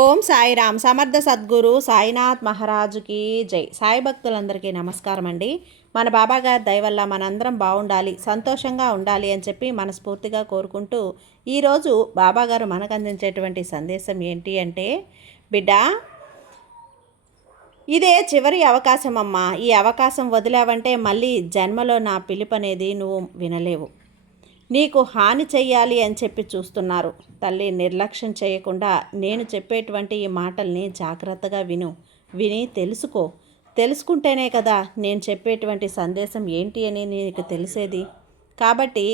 ఓం సాయిరామ్. సమర్థ సద్గురు సాయినాథ్ మహారాజుకి జై. సాయి భక్తులందరికీ నమస్కారం అండి. మన బాబాగారి దయ వల్ల మనందరం బాగుండాలి, సంతోషంగా ఉండాలి అని చెప్పి మనస్ఫూర్తిగా కోరుకుంటూ ఈరోజు బాబాగారు మనకు అందించేటువంటి సందేశం ఏంటి అంటే, బిడ్డ, ఇదే చివరి అవకాశం అమ్మా. ఈ అవకాశం వదిలావంటే మళ్ళీ జన్మలో నా పిలుపు అనేది నువ్వు వినలేవు. నీకు హాని చెయ్యాలి అని చెప్పి చూస్తున్నారు. తల్లి, నిర్లక్ష్యం చేయకుండా నేను చెప్పేటువంటి ఈ మాటల్ని జాగ్రత్తగా విని తెలుసుకుంటేనే కదా నేను చెప్పేటువంటి సందేశం ఏంటి అని నీకు తెలిసేది. కాబట్టి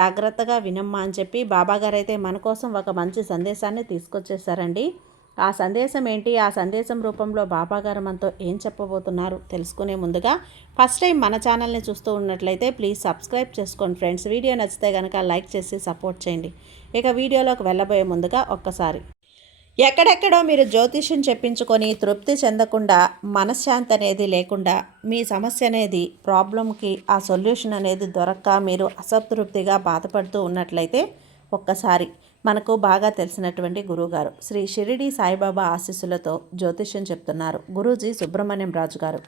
జాగ్రత్తగా వినమ్మా అని చెప్పి బాబాగారు అయితే మన కోసం ఒక మంచి సందేశాన్ని తీసుకొచ్చేసారండి. ఆ సందేశం ఏంటి, ఆ సందేశం రూపంలో బాబాగారు మనతో ఏం చెప్పబోతున్నారు తెలుసుకునే ముందుగా ఫస్ట్ టైం మన ఛానల్ని చూస్తూ ఉన్నట్లయితే ప్లీజ్ సబ్స్క్రైబ్ చేసుకోండి ఫ్రెండ్స్. వీడియో నచ్చితే కనుక లైక్ చేసి సపోర్ట్ చేయండి. ఇక వీడియోలోకి వెళ్ళబోయే ముందుగా ఒక్కసారి, ఎక్కడెక్కడో మీరు జ్యోతిష్యం చెప్పించుకొని తృప్తి చెందకుండా, మనశ్శాంతి అనేది లేకుండా, మీ సమస్య అనేది ప్రాబ్లంకి ఆ సొల్యూషన్ అనేది దొరక్క మీరు అసంతృప్తిగా బాధపడుతూ ఉన్నట్లయితే ఒక్కసారి మనకు బాగా తెలిసినటువంటి గురువుగారు శ్రీ షిరిడి సాయిబాబా ఆశీస్సులతో జ్యోతిష్యం చెప్తున్నారు గురూజీ సుబ్రహ్మణ్యం రాజు గారు.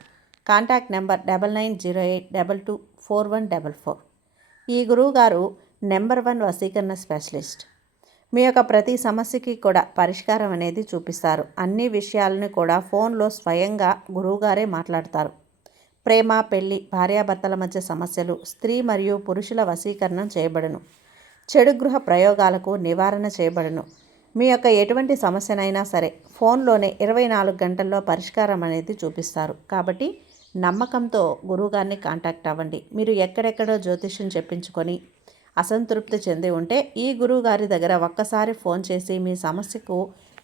Contact number 9908224144. ఈ గురువుగారు నెంబర్ 1 వశీకరణ స్పెషలిస్ట్. మీ యొక్క ప్రతి సమస్యకి కూడా పరిష్కారం అనేది చూపిస్తారు. అన్ని విషయాలను కూడా ఫోన్లో స్వయంగా గురువుగారే మాట్లాడతారు. ప్రేమ, పెళ్లి, భార్యాభర్తల మధ్య సమస్యలు, స్త్రీ మరియు పురుషుల వశీకరణం చేయబడును. చెడు గృహ ప్రయోగాలకు నివారణ చేయబడును. మీ యొక్క ఎటువంటి సమస్యనైనా సరే ఫోన్లోనే 24 గంటల్లో పరిష్కారం అనేది చూపిస్తారు. కాబట్టి నమ్మకంతో గురువుగారిని కాంటాక్ట్ అవ్వండి. మీరు ఎక్కడెక్కడో జ్యోతిష్యం చెప్పించుకొని అసంతృప్తి చెంది ఉంటే ఈ గురువుగారి దగ్గర ఒక్కసారి ఫోన్ చేసి మీ సమస్యకు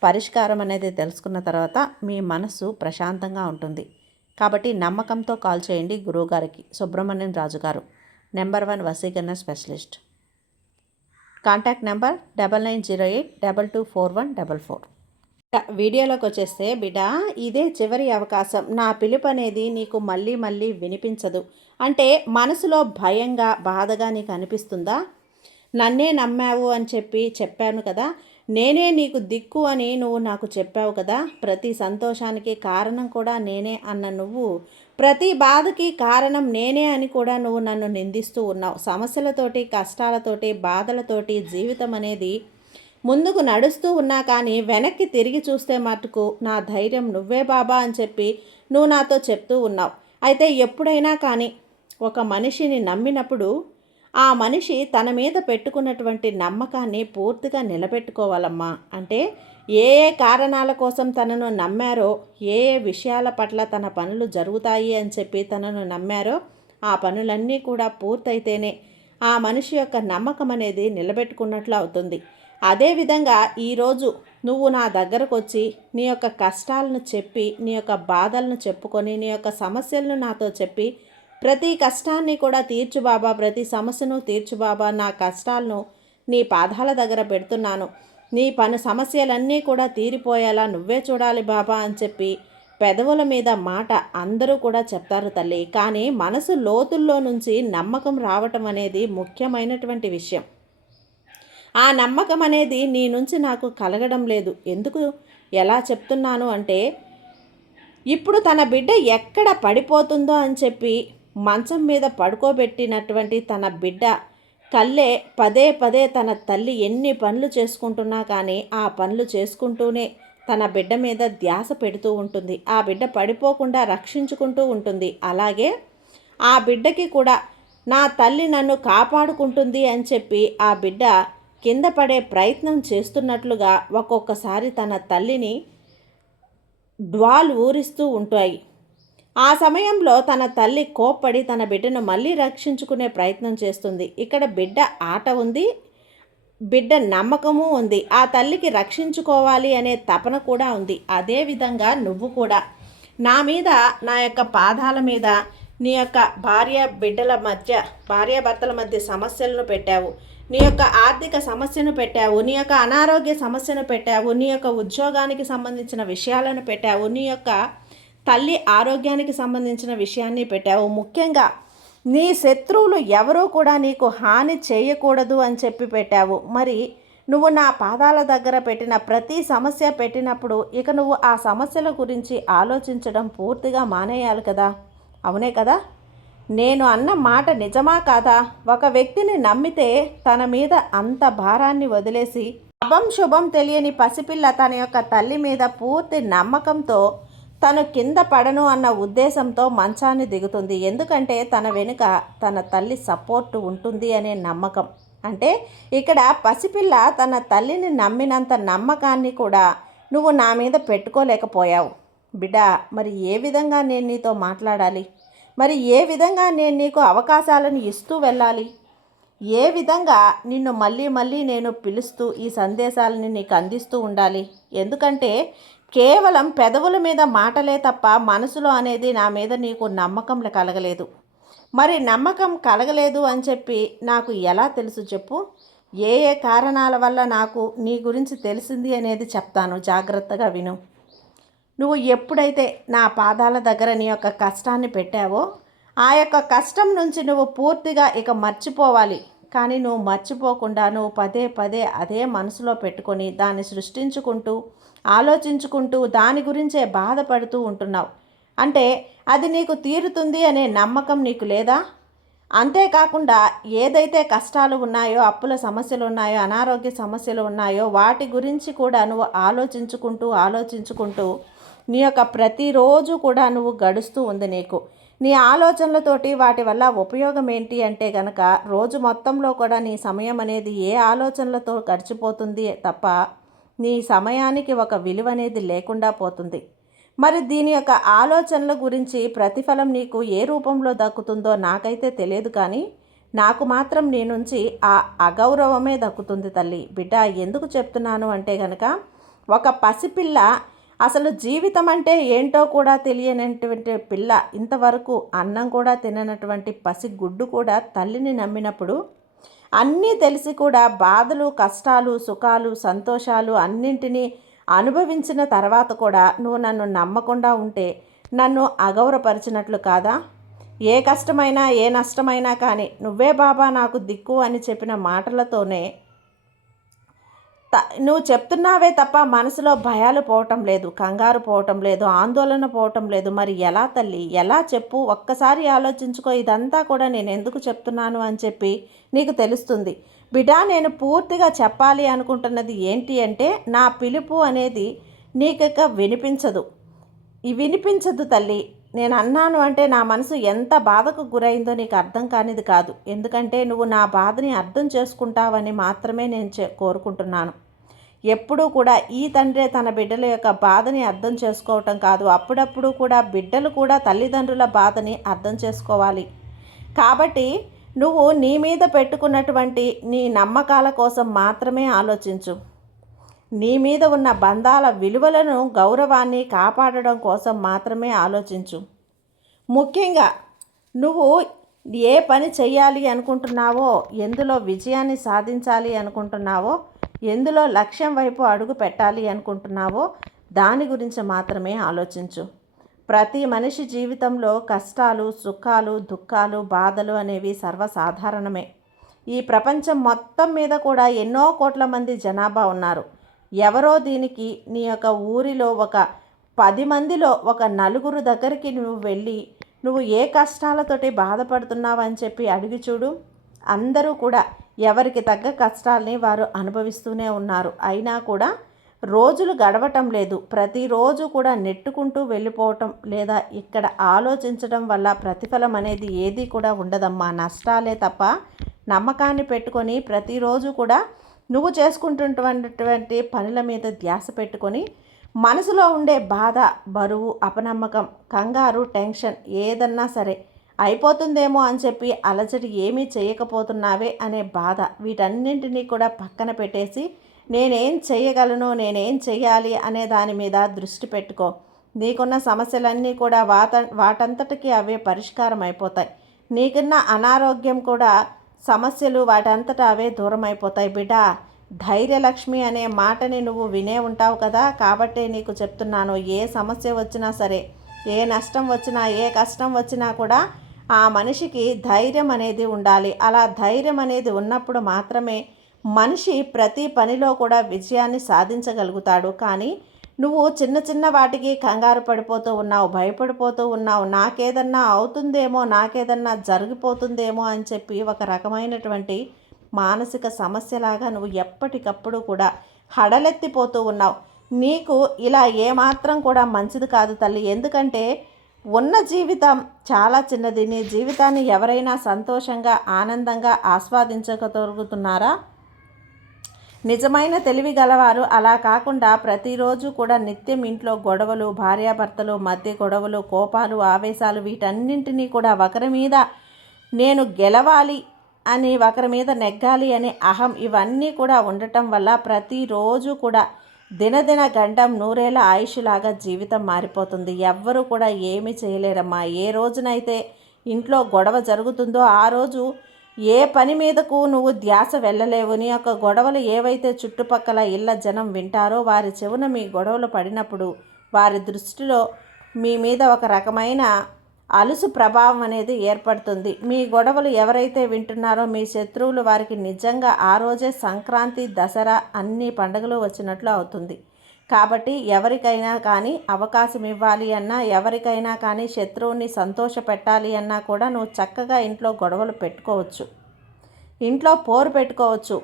పరిష్కారం అనేది తెలుసుకున్న తర్వాత మీ మనసు ప్రశాంతంగా ఉంటుంది. కాబట్టి నమ్మకంతో కాల్ చేయండి గురువుగారికి. సుబ్రహ్మణ్యం రాజు గారు, నెంబర్ 1 వశీకరణ స్పెషలిస్ట్. Contact number 9908224144. వీడియోలోకి వచ్చేస్తే, బిడ్డ, ఇదే చివరి అవకాశం. నా పిలుపు అనేది నీకు మళ్ళీ మళ్ళీ వినిపించదు అంటే మనసులో భయంగా, బాధగా నీకు అనిపిస్తుందా? నన్నే నమ్మావు అని చెప్పాను కదా, నేనే నీకు దిక్కు అని నువ్వు నాకు చెప్పావు కదా, ప్రతి సంతోషానికి కారణం కూడా నేనే అన్న నువ్వు ప్రతి బాధకి కారణం నేనే అని కూడా నువ్వు నన్ను నిందిస్తూ ఉన్నావు. సమస్యలతోటి, కష్టాలతోటి, బాధలతోటి జీవితం అనేది ముందుకు నడుస్తూ ఉన్నా కానీ వెనక్కి తిరిగి చూస్తే మటుకు నా ధైర్యం నువ్వే బాబా అని చెప్పి నువ్వు నాతో చెప్తూ ఉన్నావు. అయితే ఎప్పుడైనా కానీ ఒక మనిషిని నమ్మినప్పుడు ఆ మనిషి తన మీద పెట్టుకున్నటువంటి నమ్మకాన్ని పూర్తిగా నిలబెట్టుకోవాలమ్మా. అంటే ఏ ఏ కారణాల కోసం తనను నమ్మారో, ఏ ఏ విషయాల పట్ల తన పనులు జరుగుతాయి అని చెప్పి తనను నమ్మారో ఆ పనులన్నీ కూడా పూర్తయితేనే ఆ మనిషి యొక్క నమ్మకం అనేది నిలబెట్టుకున్నట్లు అవుతుంది. అదేవిధంగా ఈరోజు నువ్వు నా దగ్గరకు వచ్చి నీ యొక్క కష్టాలను చెప్పి, నీ యొక్క బాధలను చెప్పుకొని, నీ యొక్క సమస్యలను నాతో చెప్పి, ప్రతి కష్టాన్ని కూడా తీర్చు బాబా, ప్రతి సమస్యను తీర్చు బాబా, నా కష్టాలను నీ పాదాల దగ్గర పెడుతున్నాను, నీ సమస్యలన్నీ కూడా తీరిపోయేలా నువ్వే చూడాలి బాబా అని చెప్పి పెదవుల మీద మాట అందరూ కూడా చెప్తారు తల్లి. కానీ మనసు లోతుల్లో నుంచి నమ్మకం రావటం అనేది ముఖ్యమైనటువంటి విషయం. ఆ నమ్మకం అనేది నీ నుంచి నాకు కలగడం లేదు. ఎందుకు ఎలా చెప్తున్నాను అంటే, ఇప్పుడు తన బిడ్డ ఎక్కడ పడిపోతుందో అని చెప్పి మంచం మీద పడుకోబెట్టినటువంటి తన బిడ్డ కళ్ళే పదే పదే తన తల్లి ఎన్ని పనులు చేసుకుంటున్నా కానీ ఆ పనులు చేసుకుంటూనే తన బిడ్డ మీద ధ్యాస పెడుతూ ఉంటుంది. ఆ బిడ్డ పడిపోకుండా రక్షించుకుంటూ ఉంటుంది. అలాగే ఆ బిడ్డకి కూడా నా తల్లి నన్ను కాపాడుకుంటుంది అని చెప్పి ఆ బిడ్డ కింద పడే ప్రయత్నం చేస్తున్నట్లుగా ఒక్కొక్కసారి తన తల్లిని డ్వాలు ఊరిస్తూ ఉంటాయి. ఆ సమయంలో తన తల్లి కోప్పడి తన బిడ్డను మళ్ళీ రక్షించుకునే ప్రయత్నం చేస్తుంది. ఇక్కడ బిడ్డ ఆట ఉంది, బిడ్డ నమ్మకము ఉంది, ఆ తల్లికి రక్షించుకోవాలి అనే తపన కూడా ఉంది. అదేవిధంగా నువ్వు కూడా నా మీద, నా యొక్క పాదాల మీద నీ యొక్క భార్యాభర్తల మధ్య సమస్యలను పెట్టావు, నీ యొక్క ఆర్థిక సమస్యను పెట్టావు, నీ యొక్క అనారోగ్య సమస్యను పెట్టావు, నీ యొక్క ఉద్యోగానికి సంబంధించిన విషయాలను పెట్టావు, నీ యొక్క తల్లి ఆరోగ్యానికి సంబంధించిన విషయాన్ని పెట్టావు. ముఖ్యంగా నీ శత్రువులు ఎవరూ కూడా నీకు హాని చేయకూడదు అని చెప్పి పెట్టావు. మరి నువ్వు నా పాదాల దగ్గర పెట్టిన ప్రతి సమస్య పెట్టినప్పుడు ఇక నువ్వు ఆ సమస్యల గురించి ఆలోచించడం పూర్తిగా మానేయాలి కదా. అవునే కదా. నేను అన్న మాట నిజమా కాదా? ఒక వ్యక్తిని నమ్మితే తన మీద అంత భారాన్ని వదిలేసి శుభం శుభం తెలియని పసిపిల్ల తన యొక్క తల్లి మీద పూర్తి నమ్మకంతో తను కింద పడను అన్న ఉద్దేశంతో మంచాన్ని దిగుతుంది. ఎందుకంటే తన వెనుక తన తల్లి సపోర్టు ఉంటుంది అనే నమ్మకం. అంటే ఇక్కడ పసిపిల్ల తన తల్లిని నమ్మినంత నమ్మకాన్ని కూడా నువ్వు నా మీద పెట్టుకోలేకపోయావు. బిడ్డ, మరి ఏ విధంగా నేను నీతో మాట్లాడాలి? మరి ఏ విధంగా నేను నీకు అవకాశాలను ఇస్తూ వెళ్ళాలి? ఏ విధంగా నిన్ను మళ్ళీ మళ్ళీ నేను పిలుస్తూ ఈ సందేశాలని నీకు అందిస్తూ ఉండాలి? ఎందుకంటే కేవలం పెదవుల మీద మాటలే తప్ప మనసులో అనేది నా మీద నీకు నమ్మకం కలగలేదు. మరి నమ్మకం కలగలేదు అని చెప్పి నాకు ఎలా తెలుసు చెప్పు? ఏ ఏ కారణాల వల్ల నాకు నీ గురించి తెలిసింది అనేది చెప్తాను, జాగ్రత్తగా విను. నువ్వు ఎప్పుడైతే నా పాదాల దగ్గర నీ యొక్క కష్టాన్ని పెట్టావో ఆ యొక్క కష్టం నుంచి నువ్వు పూర్తిగా ఇక మర్చిపోవాలి. కానీ నువ్వు మర్చిపోకుండా నువ్వు పదే పదే అదే మనసులో పెట్టుకొని దాన్ని సృష్టించుకుంటూ ఆలోచించుకుంటూ దాని గురించే బాధపడుతూ ఉంటున్నావు. అంటే అది నీకు తీరుతుంది అనే నమ్మకం నీకు లేదా? అంతేకాకుండా ఏదైతే కష్టాలు ఉన్నాయో, అప్పుల సమస్యలు ఉన్నాయో, అనారోగ్య సమస్యలు ఉన్నాయో వాటి గురించి కూడా నువ్వు ఆలోచించుకుంటూ నీ యొక్క ప్రతిరోజు కూడా నువ్వు గడుస్తూ ఉంది నీకు. నీ ఆలోచనలతోటి వాటి వల్ల ఉపయోగం ఏంటి అంటే గనక రోజు మొత్తంలో కూడా నీ సమయం అనేది ఏ ఆలోచనలతో గడిచిపోతుంది తప్ప నీ సమయానికి ఒక విలువ అనేది లేకుండా పోతుంది. మరి దీని యొక్క ఆలోచనల గురించి ప్రతిఫలం నీకు ఏ రూపంలో దక్కుతుందో నాకైతే తెలియదు, కానీ నాకు మాత్రం నీ నుంచి ఆ అగౌరవమే దక్కుతుంది తల్లి. బిడ్డ, ఎందుకు చెప్తున్నాను అంటే గనక ఒక పసిపిల్ల అసలు జీవితం అంటే ఏంటో కూడా తెలియనటువంటి పిల్ల, ఇంతవరకు అన్నం కూడా తిననటువంటి పసిగుడ్డు కూడా తల్లిని నమ్మినప్పుడు అన్నీ తెలిసి కూడా బాధలు, కష్టాలు, సుఖాలు, సంతోషాలు అన్నింటినీ అనుభవించిన తర్వాత కూడా నువ్వు నన్ను నమ్మకుండా ఉంటే నన్ను అగౌరవపరిచినట్లు కాదా? ఏ కష్టమైనా ఏ నష్టమైనా కానీ నువ్వే బాబా నాకు దిక్కు అని చెప్పిన మాటలతోనే నువ్వు చెప్తున్నావే తప్ప మనసులో భయాలు పోవటం లేదు, కంగారు పోవటం లేదు, ఆందోళన పోవటం లేదు. మరి ఎలా తల్లి, ఎలా చెప్పు? ఒక్కసారి ఆలోచించుకో. ఇదంతా కూడా నేను ఎందుకు చెప్తున్నాను అని చెప్పి నీకు తెలుస్తుంది. బిడ్డ, నేను పూర్తిగా చెప్పాలి అనుకుంటున్నది ఏంటి అంటే నా పిలుపు అనేది నీకిక వినిపించదు తల్లి. నేను అన్నాను అంటే నా మనసు ఎంత బాధకు గురైందో నీకు అర్థం కానిది కాదు. ఎందుకంటే నువ్వు నా బాధని అర్థం చేసుకుంటావని మాత్రమే నేను కోరుకుంటున్నాను. ఎప్పుడూ కూడా ఈ తండ్రే తన బిడ్డల యొక్క బాధని అర్థం చేసుకోవటం కాదు, అప్పుడప్పుడు కూడా బిడ్డలు కూడా తల్లిదండ్రుల బాధని అర్థం చేసుకోవాలి. కాబట్టి నువ్వు నీ మీద పెట్టుకున్నటువంటి నీ నమ్మకాల కోసం మాత్రమే ఆలోచించు. నీ మీద ఉన్న బంధాల విలువలను, గౌరవాన్ని కాపాడడం కోసం మాత్రమే ఆలోచించు. ముఖ్యంగా నువ్వు ఏ పని చేయాలి అనుకుంటున్నావో, ఎందులో విజయాన్ని సాధించాలి అనుకుంటున్నావో, ఎందులో లక్ష్యం వైపు అడుగు పెట్టాలి అనుకుంటున్నావో దాని గురించి మాత్రమే ఆలోచించు. ప్రతి మనిషి జీవితంలో కష్టాలు, సుఖాలు, దుఃఖాలు, బాధలు అనేవి సర్వసాధారణమే. ఈ ప్రపంచం మొత్తం మీద కూడా ఎన్నో కోట్ల మంది జనాభా ఉన్నారు. ఎవరో దీనికి నీ యొక్క ఊరిలో ఒక 10 మందిలో ఒక 4 దగ్గరికి నువ్వు వెళ్ళి నువ్వు ఏ కష్టాలతోటి బాధపడుతున్నావని చెప్పి అడిగి చూడు. అందరూ కూడా ఎవరికి తగ్గ కష్టాలని వారు అనుభవిస్తూనే ఉన్నారు. అయినా కూడా రోజులు గడవటం లేదు. ప్రతిరోజు కూడా నెట్టుకుంటూ వెళ్ళిపోవటం లేదా ఇక్కడ ఆలోచించడం వల్ల ప్రతిఫలం అనేది ఏది కూడా ఉండదమ్మా. నష్టాలే తప్ప. నమ్మకాన్ని పెట్టుకొని ప్రతిరోజు కూడా నువ్వు చేసుకుంటున్నటువంటి పనుల మీద ధ్యాస పెట్టుకొని మనసులో ఉండే బాధ, బరువు, అపనమ్మకం, కంగారు, టెన్షన్ ఏదన్నా సరే అయిపోతుందేమో అని చెప్పి అలజడి ఏమీ చేయకపోతున్నావే అనే బాధ, వీటన్నింటినీ కూడా పక్కన పెట్టేసి నేనేం చేయగలను, నేనేం చెయ్యాలి అనే దాని మీద దృష్టి పెట్టుకో. నీకున్న సమస్యలన్నీ కూడా వాటంతటికి అవే పరిష్కారం అయిపోతాయి. నీకున్న అనారోగ్యం కూడా సమస్యలు వాటంతటా అవే దూరం అయిపోతాయి. బిడ్డ, ధైర్యలక్ష్మి అనే మాటని నువ్వు వినే ఉంటావు కదా, కాబట్టే నీకు చెప్తున్నాను. ఏ సమస్య వచ్చినా సరే, ఏ నష్టం వచ్చినా, ఏ కష్టం వచ్చినా కూడా ఆ మనిషికి ధైర్యం అనేది ఉండాలి. అలా ధైర్యం అనేది ఉన్నప్పుడు మాత్రమే మనిషి ప్రతి పనిలో కూడా విజయాన్ని సాధించగలుగుతాడు. కానీ నువ్వు చిన్న చిన్న వాటికి కంగారు పడిపోతూ ఉన్నావు, భయపడిపోతూ ఉన్నావు. నాకేదన్నా అవుతుందేమో, నాకేదన్నా జరిగిపోతుందేమో అని చెప్పి ఒక రకమైనటువంటి మానసిక సమస్యలాగా నువ్వు ఎప్పటికప్పుడు కూడా హడలెత్తిపోతూ ఉన్నావు. నీకు ఇలా ఏమాత్రం కూడా మంచిది కాదు తల్లి. ఎందుకంటే ఉన్న జీవితం చాలా చిన్నది. నీ జీవితాన్ని ఎవరైనా సంతోషంగా, ఆనందంగా ఆస్వాదించగలుగుతున్నారా? నిజమైన తెలివి గలవారు అలా కాకుండా ప్రతిరోజు కూడా నిత్యం ఇంట్లో గొడవలు, భార్యాభర్తలు మధ్య గొడవలు, కోపాలు, ఆవేశాలు వీటన్నింటినీ కూడా ఒకరి మీద నేను గెలవాలి అని, ఒకరి మీద నెగ్గాలి అనే అహం ఇవన్నీ కూడా ఉండటం వల్ల ప్రతిరోజు కూడా దినదిన గండం నూరేళ్ల ఆయుష్లాగా జీవితం మారిపోతుంది. ఎవ్వరూ కూడా ఏమీ చేయలేరమ్మా. ఏ రోజునైతే ఇంట్లో గొడవ జరుగుతుందో ఆ రోజు ఏ పని మీదకు నువ్వు ధ్యాస వెళ్ళలేవు. నీ యొక్క గొడవలు ఏవైతే చుట్టుపక్కల ఇళ్ళ జనం వింటారో వారి చెవున మీ గొడవలు పడినప్పుడు వారి దృష్టిలో మీ మీద ఒక రకమైన అలుసు ప్రభావం అనేది ఏర్పడుతుంది. మీ గొడవలు ఎవరైతే వింటున్నారో మీ శత్రువులు వారికి నిజంగా ఆ రోజే సంక్రాంతి, దసరా అన్ని పండుగలు వచ్చినట్లు అవుతుంది. కాబట్టి ఎవరికైనా కానీ అవకాశం ఇవ్వాలి అన్నా, ఎవరికైనా కానీ శత్రువుని సంతోష పెట్టాలి అన్నా కూడా నువ్వు చక్కగా ఇంట్లో గొడవలు పెట్టుకోవచ్చు, ఇంట్లో పోరు పెట్టుకోవచ్చు,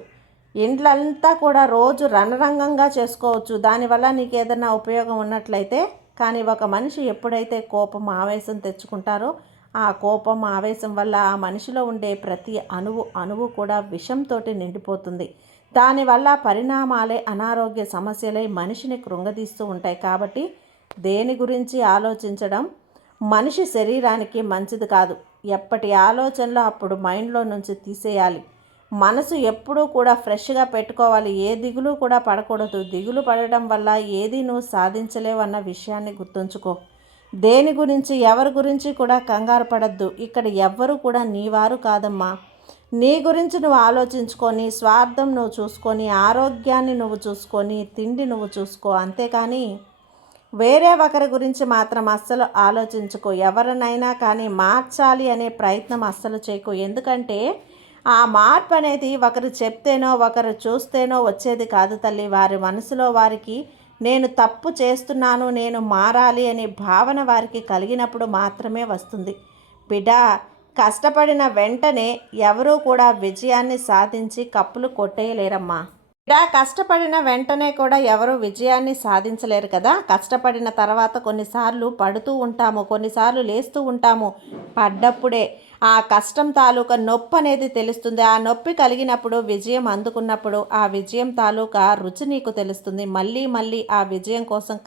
ఇంట్లంతా కూడా రోజు రణరంగంగా చేసుకోవచ్చు. దానివల్ల నీకు ఏదైనా ఉపయోగం ఉన్నట్లయితే. కానీ ఒక మనిషి ఎప్పుడైతే కోపం, ఆవేశం తెచ్చుకుంటారో ఆ కోపం, ఆవేశం వల్ల ఆ మనిషిలో ఉండే ప్రతి అణువు కూడా విషంతో నిండిపోతుంది. దానివల్ల పరిణామాలే అనారోగ్య సమస్యలై మనిషిని కృంగదీస్తూ ఉంటాయి. కాబట్టి దేని గురించి ఆలోచించడం మనిషి శరీరానికి మంచిది కాదు. ఎప్పటి ఆలోచనలో అప్పుడు మైండ్లో నుంచి తీసేయాలి. మనసు ఎప్పుడూ కూడా ఫ్రెష్గా పెట్టుకోవాలి. ఏ దిగులు కూడా పడకూడదు. దిగులు పడడం వల్ల ఏది నువ్వు సాధించలేవు అన్న విషయాన్ని గుర్తుంచుకో. దేని గురించి, ఎవరి గురించి కూడా కంగారు పడద్దు. ఇక్కడ ఎవ్వరూ కూడా నీవారు కాదమ్మా. నీ గురించి నువ్వు ఆలోచించుకొని, స్వార్థం నువ్వు చూసుకొని, ఆరోగ్యాన్ని నువ్వు చూసుకొని, తిండి నువ్వు చూసుకో. అంతేకాని వేరే ఒకరి గురించి మాత్రం అస్సలు ఆలోచించుకో. ఎవరినైనా కానీ మార్చాలి అనే ప్రయత్నం అస్సలు చేయకు. ఎందుకంటే ఆ మార్పు అనేది ఒకరు చెప్తేనో, ఒకరు చూస్తేనో వచ్చేది కాదు తల్లి. వారి మనసులో వారికి నేను తప్పు చేస్తున్నాను, నేను మారాలి అనే భావన వారికి కలిగినప్పుడు మాత్రమే వస్తుంది. బిడ్డ, కష్టపడిన వెంటనే ఎవరూ కూడా విజయాన్ని సాధించి కప్పులు కొట్టేయలేరమ్మా. బిడ్డ, కష్టపడిన వెంటనే కూడా ఎవరు విజయాన్ని సాధించలేరు కదా. కష్టపడిన తర్వాత కొన్నిసార్లు పడుతూ ఉంటాము, కొన్నిసార్లు లేస్తూ ఉంటాము. పడ్డప్పుడే ఆ కష్టం తాలూకా నొప్పి అనేది తెలుస్తుంది. ఆ నొప్పి కలిగినప్పుడు, విజయం అందుకున్నప్పుడు ఆ విజయం తాలూకా రుచి నీకు తెలుస్తుంది. మళ్ళీ మళ్ళీ ఆ విజయం కోసం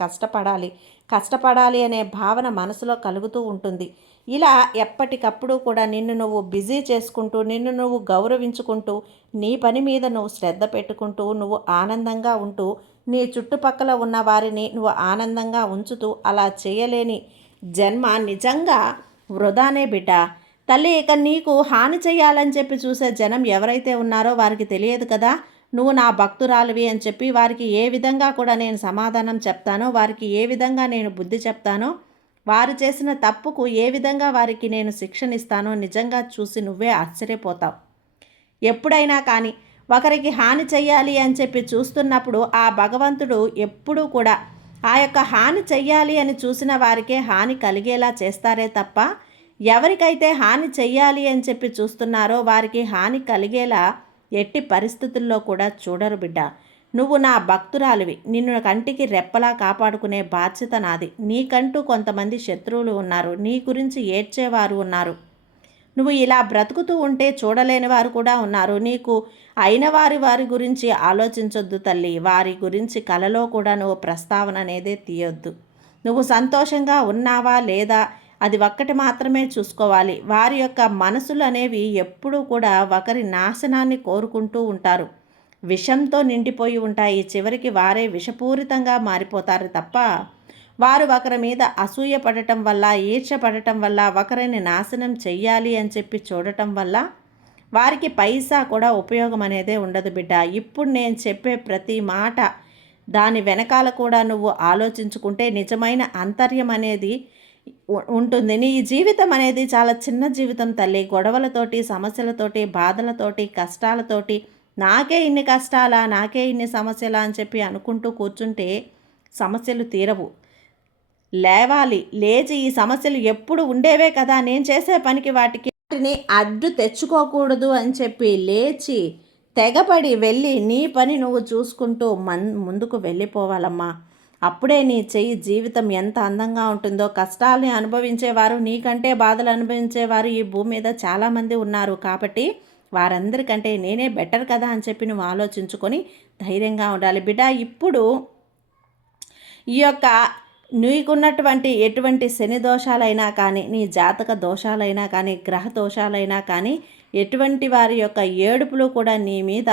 కష్టపడాలి అనే భావన మనసులో కలుగుతూ ఉంటుంది. ఇలా ఎప్పటికప్పుడు కూడా నిన్ను నువ్వు బిజీ చేసుకుంటూ, నిన్ను నువ్వు గౌరవించుకుంటూ, నీ పని మీద నువ్వు శ్రద్ధ పెట్టుకుంటూ, నువ్వు ఆనందంగా ఉంటూ, నీ చుట్టుపక్కల ఉన్న వారిని నువ్వు ఆనందంగా ఉంచుతూ అలా చేయలేని జన్మ నిజంగా వృధానే బిడ్డ. తల్లి, ఇక నీకు హాని చేయాలని చెప్పి చూసే జనం ఎవరైతే ఉన్నారో వారికి తెలియదు కదా నువ్వు నా భక్తురాలివి అని చెప్పి. వారికి ఏ విధంగా కూడా నేను సమాధానం చెప్తానో, వారికి ఏ విధంగా నేను బుద్ధి చెప్తానో, వారు చేసిన తప్పుకు ఏ విధంగా వారికి నేను శిక్షనిస్తానో నిజంగా చూసి నువ్వే ఆశ్చర్యపోతావు. ఎప్పుడైనా కానీ ఒకరికి హాని చెయ్యాలి అని చెప్పి చూస్తున్నప్పుడు ఆ భగవంతుడు ఎప్పుడూ కూడా ఆ యొక్క హాని చెయ్యాలి అని చూసిన వారికే హాని కలిగేలా చేస్తారే తప్ప, ఎవరికైతే హాని చెయ్యాలి అని చెప్పి చూస్తున్నారో వారికి హాని కలిగేలా ఎట్టి పరిస్థితుల్లో కూడా చూడరు బిడ్డ. నువ్వు నా భక్తురాలివి. నిన్ను కంటికి రెప్పలా కాపాడుకునే బాధ్యత నాది. నీకంటూ కొంతమంది శత్రువులు ఉన్నారు, నీ గురించి ఏడ్చేవారు ఉన్నారు. నువ్వు ఇలా బ్రతుకుతూ ఉంటే చూడలేని వారు కూడా ఉన్నారు. నీకు అయిన వారి గురించి ఆలోచించొద్దు తల్లి. వారి గురించి కలలో కూడా నువ్వు ప్రస్తావన అనేదే తీయొద్దు. నువ్వు సంతోషంగా ఉన్నావా లేదా అది ఒక్కటి మాత్రమే చూసుకోవాలి. వారి యొక్క మనసులు అనేవి ఎప్పుడూ కూడా ఒకరి నాశనాన్ని కోరుకుంటూ ఉంటారు. విషంతో నిండిపోయి ఉంటాయి. చివరికి వారే విషపూరితంగా మారిపోతారు తప్ప వారు ఒకరి మీద అసూయ పడటం వల్ల, ఈర్ష్య పడటం వల్ల, ఒకరిని నాశనం చెయ్యాలి అని చెప్పి చూడటం వల్ల వారికి పైసా కూడా ఉపయోగం అనేదే ఉండదు బిడ్డ. ఇప్పుడు నేను చెప్పే ప్రతి మాట దాని వెనకాల కూడా నువ్వు ఆలోచించుకుంటే నిజమైన అంతర్యం అనేది ఉంటుంది. నీ జీవితం అనేది చాలా చిన్న జీవితం తల్లి. గొడవలతోటి, సమస్యలతోటి, బాధలతోటి, కష్టాలతోటి నాకే ఇన్ని కష్టాలా, నాకే ఇన్ని సమస్యలా అని చెప్పి అనుకుంటూ కూర్చుంటే సమస్యలు తీరవు. లేవాలి, లేచి ఈ సమస్యలు ఎప్పుడు ఉండేవే కదా, నేను చేసే పనికి వాటిని అడ్డు తెచ్చుకోకూడదు అని చెప్పి లేచి తెగపడి వెళ్ళి నీ పని నువ్వు చూసుకుంటూ ముందుకు వెళ్ళిపోవాలమ్మా. అప్పుడే నీ చెయ్యి జీవితం ఎంత అందంగా ఉంటుందో. కష్టాలని అనుభవించేవారు, నీకంటే బాధలు అనుభవించేవారు ఈ భూమి మీద చాలామంది ఉన్నారు. కాబట్టి వారందరికంటే నేనే బెటర్ కదా అని చెప్పి నువ్వు ఆలోచించుకొని ధైర్యంగా ఉండాలి బిడ్డ. ఇప్పుడు ఈ యొక్క నీకున్నటువంటి ఎటువంటి శని దోషాలైనా కానీ, నీ జాతక దోషాలైనా కానీ, గ్రహ దోషాలైనా కానీ, ఎటువంటి వారి యొక్క ఏడుపులు కూడా నీ మీద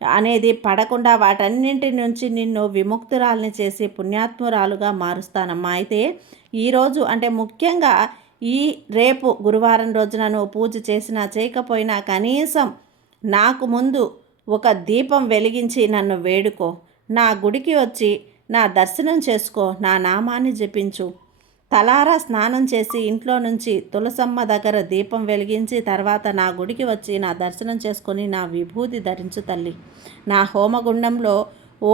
అనేది పడకుండా వాటన్నింటి నుంచి నిన్ను విముక్తురాల్ని చేసి పుణ్యాత్మురాలుగా మారుస్తానమ్మా. అయితే ఈరోజు అంటే ముఖ్యంగా రేపు గురువారం రోజున నువ్వు పూజ చేసినా చేయకపోయినా కనీసం నాకు ముందు ఒక దీపం వెలిగించి నన్ను వేడుకో, నా గుడికి వచ్చి నా దర్శనం చేసుకో, నా నామాన్ని జపించు, తలారా స్నానం చేసి ఇంట్లో నుంచి తులసమ్మ దగ్గర దీపం వెలిగించి తర్వాత నా గుడికి వచ్చి నా దర్శనం చేసుకొని నా విభూతి ధరించు తల్లి. నా హోమగుండంలో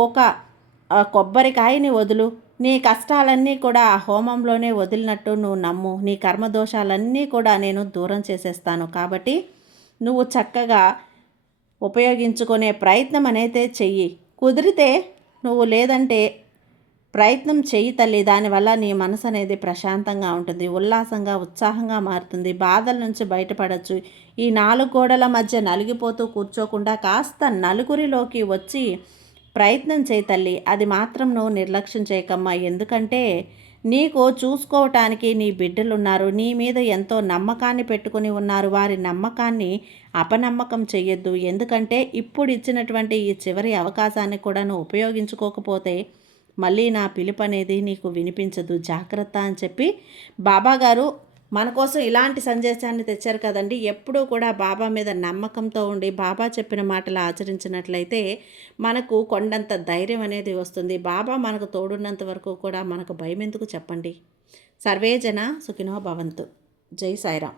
ఒక కొబ్బరికాయని వదులు. నీ కష్టాలన్నీ కూడా ఆ హోమంలోనే వదిలినట్టు నువ్వు నమ్ము. నీ కర్మదోషాలన్నీ కూడా నేను దూరం చేసేస్తాను. కాబట్టి నువ్వు చక్కగా ఉపయోగించుకునే ప్రయత్నం అనేది చెయ్యి. కుదిరితే నువ్వు, లేదంటే ప్రయత్నం చెయ్యి తల్లి. దానివల్ల నీ మనసు అనేది ప్రశాంతంగా ఉంటుంది, ఉల్లాసంగా ఉత్సాహంగా మారుతుంది, బాధల నుంచి బయటపడవచ్చు. ఈ 4 గోడల మధ్య నలిగిపోతూ కూర్చోకుండా కాస్త నలుగురిలోకి వచ్చి ప్రయత్నం చేయి తల్లి. అది మాత్రం నువ్వు నిర్లక్ష్యం చేయకమ్మా. ఎందుకంటే నీకు చూసుకోవటానికి నీ బిడ్డలున్నారు, నీ మీద ఎంతో నమ్మకాన్ని పెట్టుకుని ఉన్నారు. వారి నమ్మకాన్ని అపనమ్మకం చెయ్యొద్దు. ఎందుకంటే ఇప్పుడు ఇచ్చినటువంటి ఈ చివరి అవకాశాన్ని కూడా నువ్వు ఉపయోగించుకోకపోతే మళ్ళీ నా పిలుపు అనేది నీకు వినిపించదు, జాగ్రత్త అని చెప్పి బాబాగారు మన కోసం ఇలాంటి సందేశాన్ని తెచ్చారు కదండి. ఎప్పుడూ కూడా బాబా మీద నమ్మకంతో ఉండి బాబా చెప్పిన మాటలు ఆచరించినట్లయితే మనకు కొండంత ధైర్యం అనేది వస్తుంది. బాబా మనకు తోడున్నంత వరకు కూడా మనకు భయం ఎందుకు చెప్పండి. సర్వే జన సుఖినో భవంతు. జై సాయిరాం.